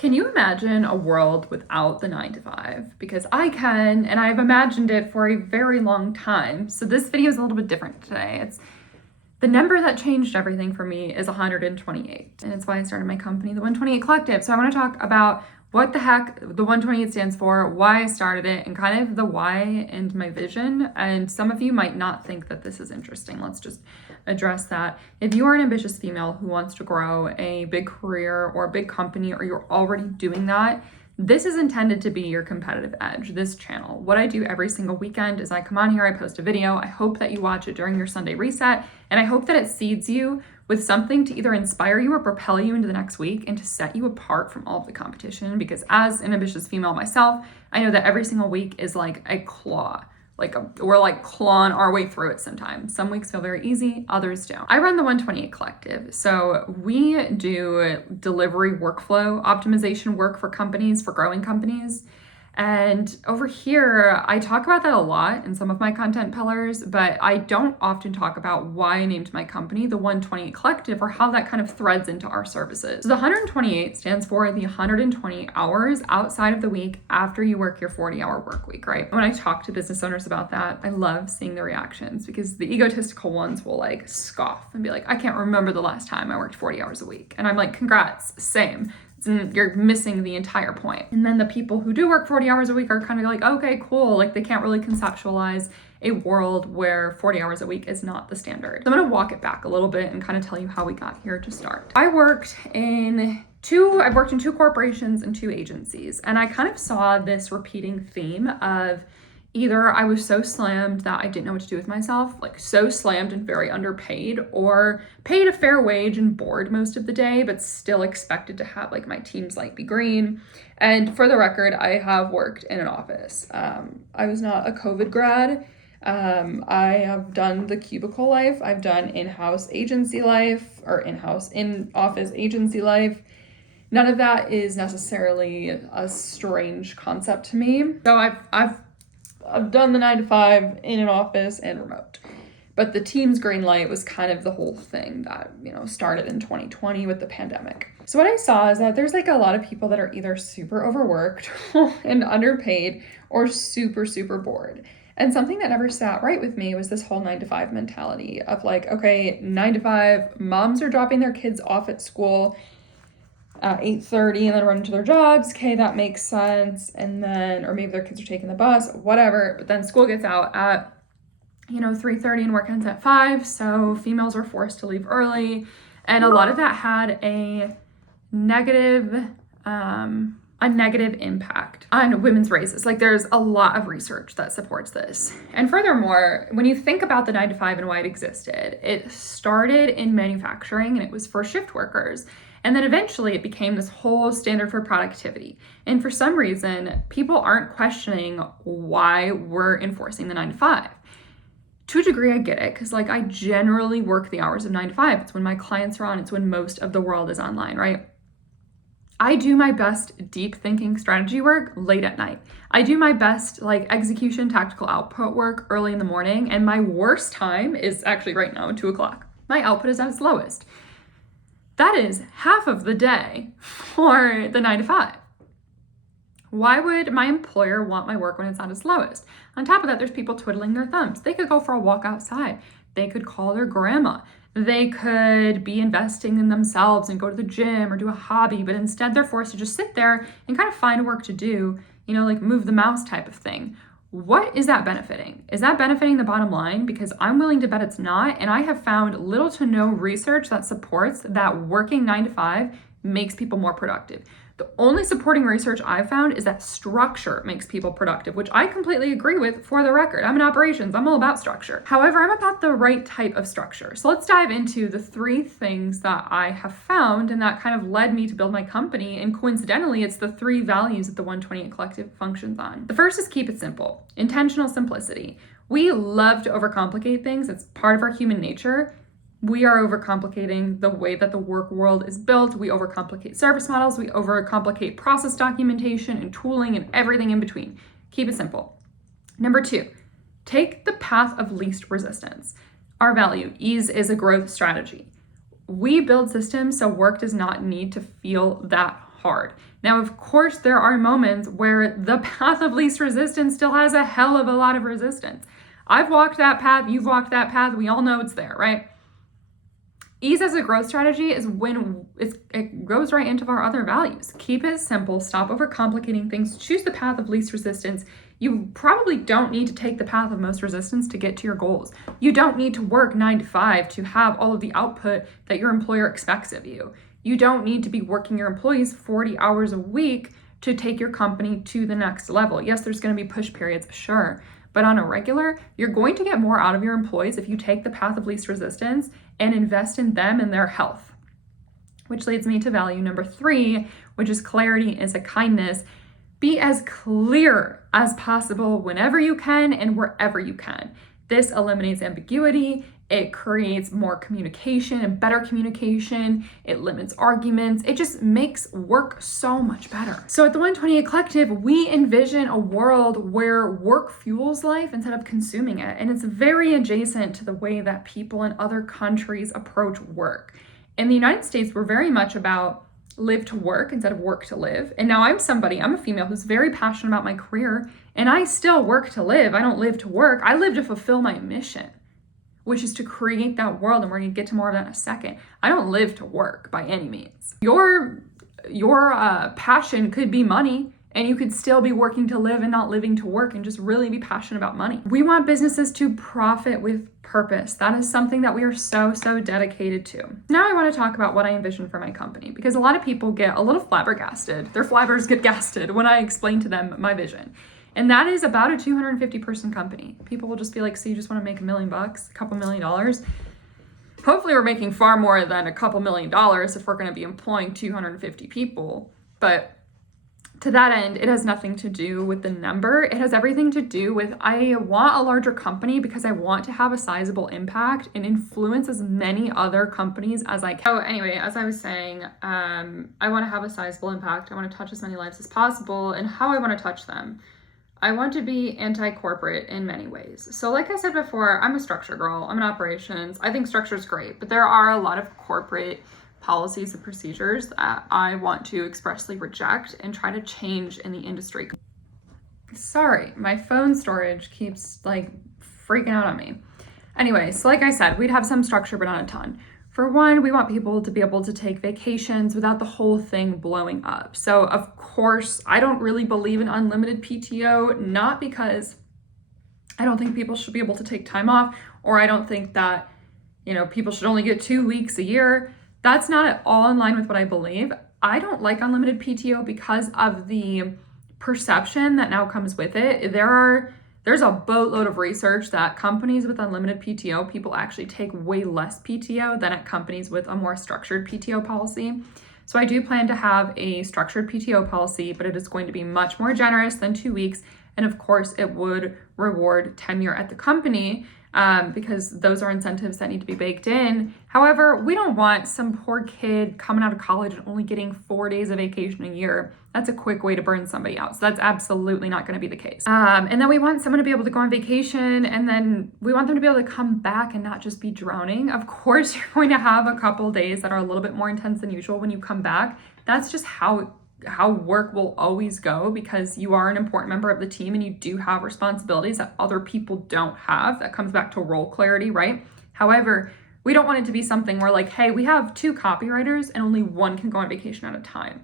Can you imagine a world without the 9 to 5? Because I can, and I've imagined it for a very long time. So this video is a little bit different today. It's the number that changed everything for me is 128. And it's why I started my company, the 128 Collective. So I want to talk about what the heck the 128 stands for, why I started it, and kind of the why and my vision. And some of you might not think that this is interesting. Let's just address that. If you are an ambitious female who wants to grow a big career or a big company, or you're already doing that, this is intended to be your competitive edge, this channel. What I do every single weekend is I come on here, I post a video. I hope that you watch it during your Sunday reset, and I hope that it seeds you with something to either inspire you or propel you into the next week and to set you apart from all of the competition. Because as an ambitious female myself, I know that every single week is like a claw. We're like clawing our way through it sometimes. Some weeks feel very easy, others don't. I run the 128 Collective. So we do delivery workflow optimization work for companies, for growing companies. And over here, I talk about that a lot in some of my content pillars, but I don't often talk about why I named my company the 128 Collective or how that kind of threads into our services. So the 128 stands for the 120 hours outside of the week after you work your 40-hour work week, right? When I talk to business owners about that, I love seeing the reactions because the egotistical ones will like scoff and be like, I can't remember the last time I worked 40 hours a week. And I'm like, congrats, same. You're missing the entire point. And then the people who do work 40 hours a week are kind of like, okay, cool. Like they can't really conceptualize a world where 40 hours a week is not the standard. So I'm gonna walk it back a little bit and kind of tell you how we got here to start. I've worked in two corporations and 2 agencies, and I kind of saw this repeating theme of either I was so slammed that I didn't know what to do with myself, like so slammed and very underpaid, or paid a fair wage and bored most of the day, but still expected to have like my team's light be green. And for the record, I have worked in an office. I was not a COVID grad. I have done the cubicle life. I've done in-house agency life or in-office agency life. None of that is necessarily a strange concept to me. So I've done the 9 to 5 in an office and remote, but the team's green light was kind of the whole thing that, started in 2020 with the pandemic. So what I saw is that there's like a lot of people that are either super overworked and underpaid or super, super bored. And something that never sat right with me was this whole 9 to 5 mentality of like, okay, 9 to 5, moms are dropping their kids off at school at 8:30 and then run to their jobs. Okay, that makes sense. And then, or maybe their kids are taking the bus, whatever. But then school gets out at, 3:30 and work ends at 5. So females were forced to leave early. And a lot of that had a negative impact on women's raises. Like there's a lot of research that supports this. And furthermore, when you think about the 9 to 5 and why it existed, it started in manufacturing and it was for shift workers. And then eventually it became this whole standard for productivity. And for some reason, people aren't questioning why we're enforcing the 9 to 5. To a degree, I get it, because like I generally work the hours of 9 to 5. It's when my clients are on, it's when most of the world is online, right? I do my best deep thinking strategy work late at night. I do my best like execution, tactical output work early in the morning. And my worst time is actually right now, 2:00. My output is at its lowest. That is half of the day for the 9 to 5. Why would my employer want my work when it's at its lowest? On top of that, there's people twiddling their thumbs. They could go for a walk outside. They could call their grandma. They could be investing in themselves and go to the gym or do a hobby, but instead they're forced to just sit there and kind of find work to do, like move the mouse type of thing. What is that benefiting? Is that benefiting the bottom line? Because I'm willing to bet it's not. And I have found little to no research that supports that working 9 to 5 makes people more productive. The only supporting research I've found is that structure makes people productive, which I completely agree with. For the record, I'm in operations. I'm all about structure. However, I'm about the right type of structure. So let's dive into the 3 things that I have found and that kind of led me to build my company. And coincidentally, it's the 3 values that the 128 Collective functions on. The first is keep it simple. Intentional simplicity. We love to overcomplicate things. It's part of our human nature. We are overcomplicating the way that the work world is built. We overcomplicate service models. We overcomplicate process documentation and tooling and everything in between. Keep it simple. Number 2, take the path of least resistance. Our value, ease is a growth strategy. We build systems so work does not need to feel that hard. Now, of course, there are moments where the path of least resistance still has a hell of a lot of resistance. I've walked that path, you've walked that path, we all know it's there, right? Ease as a growth strategy is when it goes right into our other values. Keep it simple, stop overcomplicating things, choose the path of least resistance. You probably don't need to take the path of most resistance to get to your goals. You don't need to work 9 to 5 to have all of the output that your employer expects of you. You don't need to be working your employees 40 hours a week to take your company to the next level. Yes, there's going to be push periods, sure. But on a regular, you're going to get more out of your employees if you take the path of least resistance and invest in them and their health. Which leads me to value number 3, which is clarity is a kindness. Be as clear as possible whenever you can and wherever you can. This eliminates ambiguity. It creates more communication and better communication. It limits arguments. It just makes work so much better. So at the 128 Collective, we envision a world where work fuels life instead of consuming it. And it's very adjacent to the way that people in other countries approach work. In the United States, we're very much about live to work instead of work to live. And now I'm a female who's very passionate about my career, and I still work to live. I don't live to work. I live to fulfill my mission, which is to create that world, and we're gonna get to more of that in a second. I don't live to work by any means. Your passion could be money, and you could still be working to live and not living to work and just really be passionate about money. We want businesses to profit with purpose. That is something that we are so dedicated to. Now I want to talk about what I envision for my company, because a lot of people get a little flabbergasted. Their flabbers get gasted when I explain to them my vision. And that is about a 250 person company. People will just be like, so you just want to make $1 million, a couple $1 million? Hopefully we're making far more than a couple $1 million if we're going to be employing 250 people. But to that end, it has nothing to do with the number. It has everything to do with, I want a larger company because I want to have a sizable impact and influence as many other companies as I can. So anyway, as I was saying, I want to have a sizable impact. I want to touch as many lives as possible. And how I want to touch them, I want to be anti-corporate in many ways. So like I said before, I'm a structure girl. I'm in operations. I think structure is great, but there are a lot of corporate policies and procedures that I want to expressly reject and try to change in the industry. Sorry, my phone storage keeps like freaking out on me. Anyway, so like I said, we'd have some structure, but not a ton. For one, we want people to be able to take vacations without the whole thing blowing up. So of course, I don't really believe in unlimited PTO, not because I don't think people should be able to take time off, or I don't think that, people should only get 2 weeks a year. That's not at all in line with what I believe. I don't like unlimited PTO because of the perception that now comes with it. There's a boatload of research that companies with unlimited PTO, people actually take way less PTO than at companies with a more structured PTO policy. So I do plan to have a structured PTO policy, but it is going to be much more generous than 2 weeks. And of course, it would reward tenure at the company because those are incentives that need to be baked in. However, we don't want some poor kid coming out of college and only getting 4 days of vacation a year. That's a quick way to burn somebody out. So that's absolutely not going to be the case. And then we want someone to be able to go on vacation, and then we want them to be able to come back and not just be drowning. Of course, you're going to have a couple days that are a little bit more intense than usual when you come back. That's just how work will always go, because you are an important member of the team and you do have responsibilities that other people don't have. That comes back to role clarity, right? However, we don't want it to be something where like, hey, we have 2 copywriters and only one can go on vacation at a time.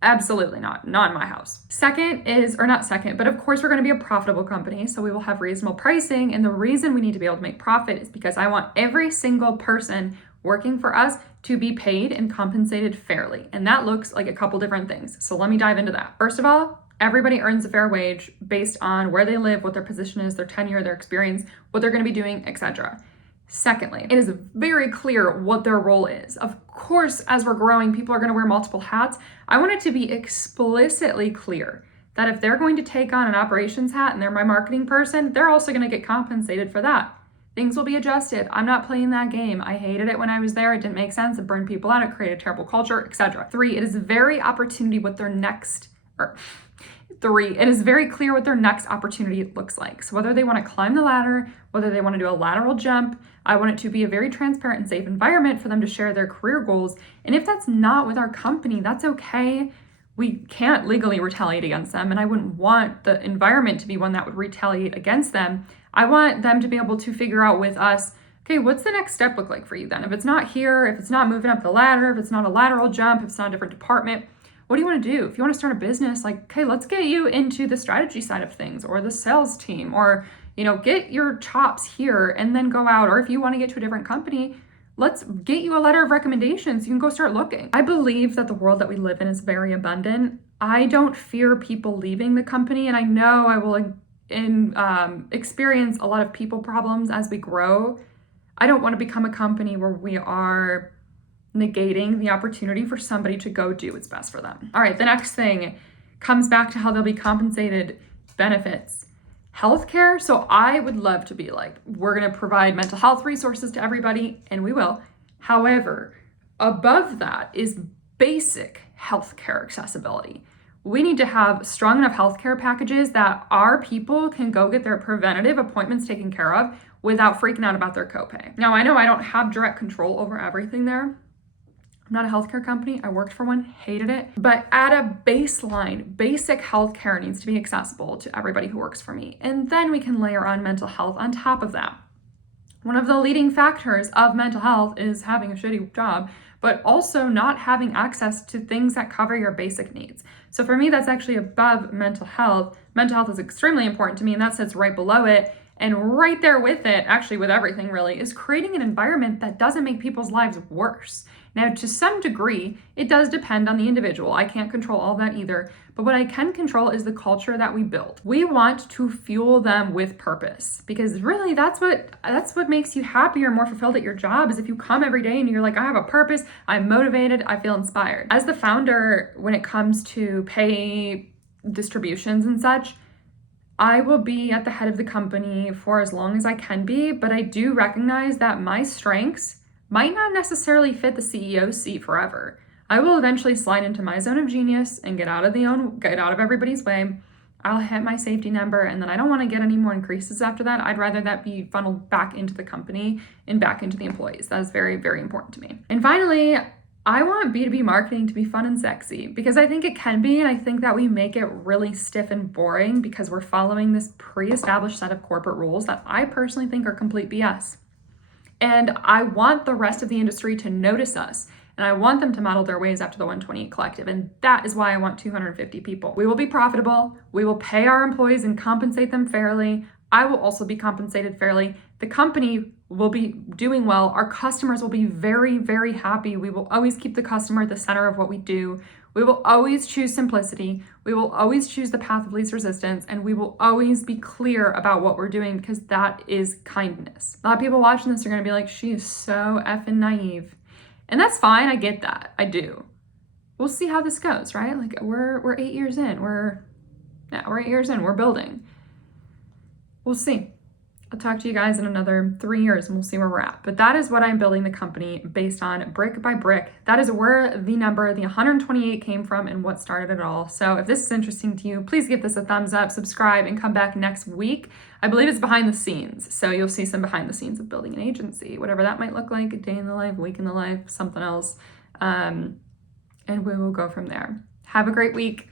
Absolutely not in my house. But of course we're going to be a profitable company, so we will have reasonable pricing. And the reason we need to be able to make profit is because I want every single person working for us to be paid and compensated fairly. And that looks like a couple different things. So let me dive into that. First of all, everybody earns a fair wage based on where they live, what their position is, their tenure, their experience, what they're going to be doing, etc. Secondly, it is very clear what their role is. Of course, as we're growing, people are going to wear multiple hats. I want it to be explicitly clear that if they're going to take on an operations hat and they're my marketing person, they're also going to get compensated for that. Things will be adjusted. I'm not playing that game. I hated it when I was there. It didn't make sense. It burned people out. It created a terrible culture, etc. 3, it is very clear what their next opportunity looks like. So whether they want to climb the ladder, whether they want to do a lateral jump, I want it to be a very transparent and safe environment for them to share their career goals. And if that's not with our company, that's okay. we can't legally retaliate against them, and I wouldn't want the environment to be one that would retaliate against them. I want them to be able to figure out with us, okay, what's the next step look like for you then? If it's not here, if it's not moving up the ladder, if it's not a lateral jump, if it's not a different department, what do you want to do? If you want to start a business, like, okay, let's get you into the strategy side of things, or the sales team, or, get your chops here and then go out. Or if you want to get to a different company, let's get you a letter of recommendation so you can go start looking. I believe that the world that we live in is very abundant. I don't fear people leaving the company, and I know I will experience a lot of people problems as we grow. I don't want to become a company where we are negating the opportunity for somebody to go do what's best for them. All right, the next thing comes back to how they'll be compensated. Benefits. Healthcare. So I would love to be like, we're going to provide mental health resources to everybody, and we will. However, above that is basic healthcare accessibility. We need to have strong enough healthcare packages that our people can go get their preventative appointments taken care of without freaking out about their copay. Now, I know I don't have direct control over everything there. I'm not a healthcare company. I worked for one, hated it. But at a baseline, basic healthcare needs to be accessible to everybody who works for me. And then we can layer on mental health on top of that. One of the leading factors of mental health is having a shitty job, but also not having access to things that cover your basic needs. So for me, that's actually above mental health. Mental health is extremely important to me, and that sits right below it. And right there with it, actually with everything really, is creating an environment that doesn't make people's lives worse. Now, to some degree, it does depend on the individual. I can't control all that either. But what I can control is the culture that we build. We want to fuel them with purpose, because really that's what makes you happier, more fulfilled at your job, is if you come every day and you're like, I have a purpose, I'm motivated, I feel inspired. As the founder, when it comes to pay distributions and such, I will be at the head of the company for as long as I can be, but I do recognize that my strengths might not necessarily fit the CEO seat forever. I will eventually slide into my zone of genius and get out of everybody's way. I'll hit my safety number, and then I don't want to get any more increases after that. I'd rather that be funneled back into the company and back into the employees. That is very, very important to me. And finally, I want B2B marketing to be fun and sexy, because I think it can be, and I think that we make it really stiff and boring because we're following this pre-established set of corporate rules that I personally think are complete BS. And I want the rest of the industry to notice us, and I want them to model their ways after the 128 Collective, and that is why I want 250 people. We will be profitable, we will pay our employees and compensate them fairly. I will also be compensated fairly. The company will be doing well. Our customers will be very, very happy. We will always keep the customer at the center of what we do. We will always choose simplicity. We will always choose the path of least resistance, and we will always be clear about what we're doing, because that is kindness. A lot of people watching this are going to be like, she is so effing naive. And that's fine. I get that. I do. We'll see how this goes, right? Like we're 8 years in. We're 8 years in. We're building. We'll see. I'll talk to you guys in another 3 years and we'll see where we're at. But that is what I'm building the company based on, brick by brick. That is where the number, the 128 came from and what started it all. So if this is interesting to you, please give this a thumbs up, subscribe, and come back next week. I believe it's behind the scenes. So you'll see some behind the scenes of building an agency, whatever that might look like, a day in the life, a week in the life, something else. And we will go from there. Have a great week.